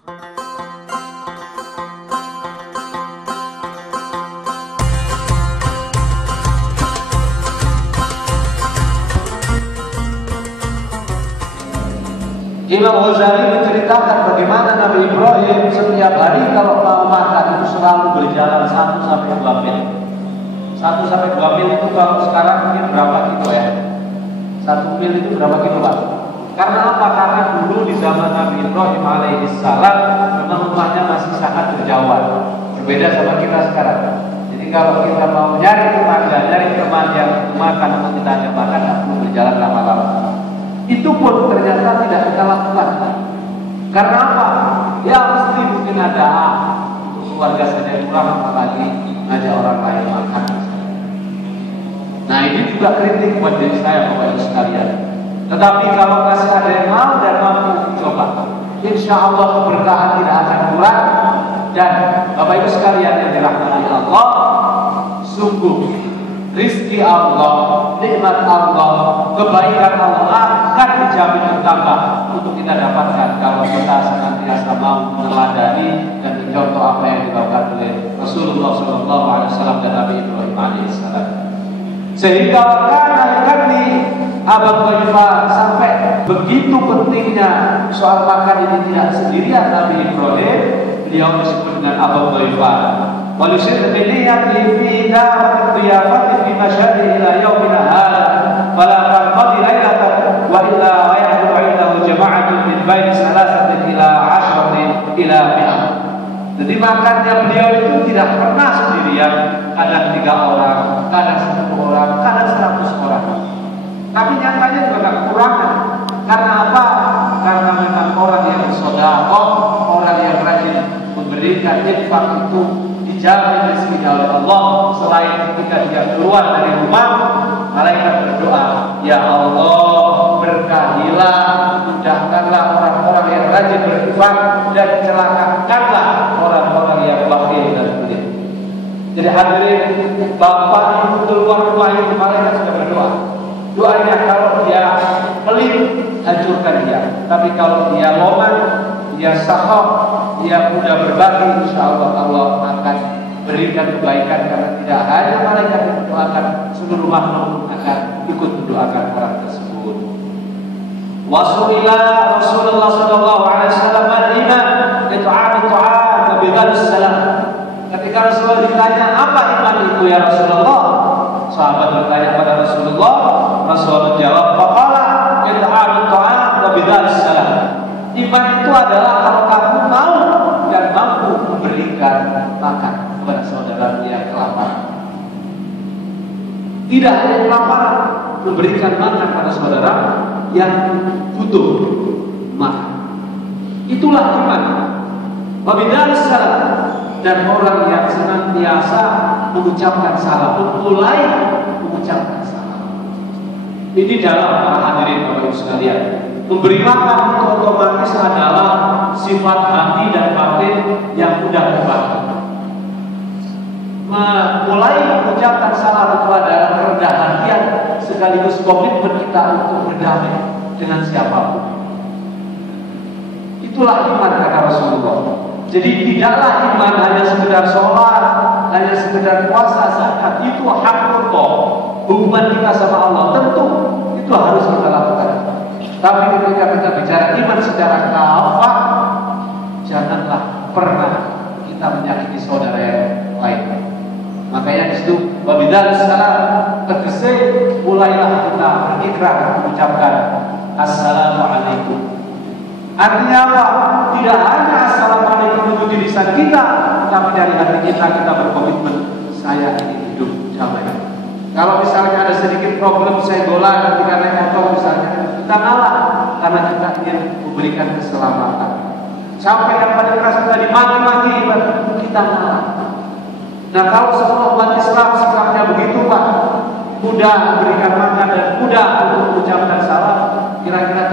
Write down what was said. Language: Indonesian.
Imam Ghazali menceritakan bagaimana Nabi Ibrahim setiap hari kalau mau makan itu selalu berjalan 1 sampai 2 mil. 1 sampai 2 mil itu kalau sekarang mungkin berapa kilo ya? 1 mil itu berapa kilo Pak? Karena apa? Karena dulu di zaman Nabi Ibrahim alaihissalam memang rumahnya masih sangat berjauhan. Berbeda sama kita sekarang. Jadi kalau kita mau nyari teman yang makan atau kita ajak makan, tidak perlu berjalan lama-lama. Itu pun ternyata tidak kita lakukan. Karena apa? Ya mesti mungkin ada untuk keluarga saja pulang, apalagi ngajak orang lain makan. Nah ini juga kritik buat diri saya Bapak Ibu sekalian. Tetapi kalau masih ada yang mau dan mampu coba, insya Allah keberkahan tidak akan kurang. Dan Bapak Ibu sekalian yang dirahmati Allah, sungguh rizki Allah, nikmat Allah, kebaikan Allah akan dijamin bertambah untuk kita dapatkan kalau kita senantiasa mau meneladani dan mencontoh apa yang dilakukan oleh Rasulullah SAW dan Nabi Ibrahim alaihissalam. Sehingga karena kami Abang Ghaifar sampai begitu pentingnya soal makan ini tidak sendirian Nabi Ibrahim, beliau disebut dengan Abang Ghaifar. ولشد نيته في دعوة الضيافة في مشهد إلى يومنا هذا فلا تنقضي ليلة وإلا ويحضر عنده جماعة من بين 3 إلى 10 إلى 100. Jadi makannya beliau itu tidak pernah sendirian, kadang 3 orang, kadang 10 orang, kadang 100 orang. Tapi nyatanya juga tidak kekurangan. Karena apa? Karena memang orang yang bersedekah, orang yang rajin memberikan infak itu dijamin rezekinya oleh Allah. Selain ketika dia keluar dari rumah, malaikat berdoa, ya Allah berkahilah, mudahkanlah orang-orang yang rajin berinfak dan celakakanlah orang-orang yang bakhil dan pelit. Jadi hadirin, bapak ibu keluar rumah itu malaikat sudah berdoa. Doanya kalau dia pelit, hancurkan dia. Tapi kalau dia loman, dia sahab, dia mudah berbagi, insya Allah Allah akan berikan kebaikan. Karena tidak hanya malaikat yang mendoakan, seluruh makhluk akan ikut mendoakan orang tersebut. Wasu'ila Rasulullah sallallahu alaihi wasallam al-iman it'am ta'am bidhalus salam. Ketika Rasulullah ditanya apa iman itu ya Rasulullah, sahabat bertanya pada Rasulullah, Rasulullah menjawab, faqala it'am ta'am bidhalus salam. Iman itu adalah kalau kamu mau dan mampu memberikan makan kepada saudara yang kelaparan. Tidak hanya kelaparan, memberikan makan pada saudara yang butuh makan. Itulah iman. Wabidalis salam, dan orang yang senantiasa mengucapkan salam, mulai mengucapkan salam. Ini dalam para hadirin Bapak Ibu sekalian. Memberi makan itu otomatis adalah sifat hati dan batin yang mudah terbagi. Mulai mengucapkan salam itu adalah kerendahan hatian sekaligus komitmen kita untuk berdamai dengan siapapun. Itulah iman kata Rasulullah. Jadi tidaklah iman hanya sekedar sholat, hanya sekedar puasa, zakat. Itu hak Allah. Hubungan kita sama Allah tentu itu harus kita lakukan. Tapi ketika kita bicara iman secara kafah, janganlah pernah kita menyakiti saudara yang lain. Makanya di situ wabidal salam tegese mulailah kita berikrar mengucapkan assalamualaikum. Artinya apa? Tidak hanya assalamualaikum itu di lisan kita, tapi dari hati kita berkomitmen saya ingin hidup damai. Kalau misalnya ada sedikit problem senggol ketika naik motor misalnya, kita ngalah karena kita ingin memberikan keselamatan. Sampai yang pada keras kita dimaki-maki, kita ngalah. Nah kalau semua umat Islam sikapnya begitu Pak, mudah memberikan makan dan mudah untuk mengucapkan salam, kira-kira